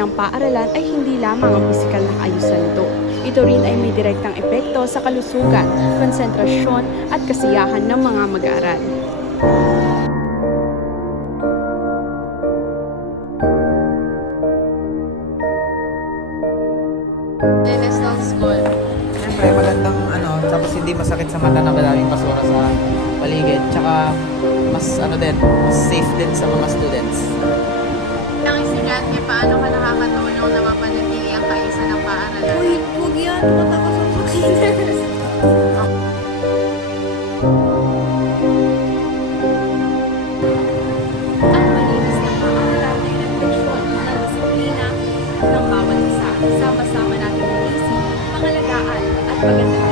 ng paaralan ay hindi lamang ang pisikal na kaayusan nito. Ito rin ay may direktang epekto sa kalusugan, konsentrasyon at kasiyahan ng mga mag-aaral. Linis ng school. Siyempre, magandang tapos hindi masakit sa mata na maraming basura sa paligid. Tsaka, mas mas safe din sa mga students. Ang estudyante, paano ka nakakatulong na mapanatili ang kaisa ng paaralan? Uy, huwag yan. Matakas ang cleaners. Ang malinis na paaralan ay refleksyon ng disiplina ng bawat isa. Sama-sama natin inisip, pangalagaan at paganda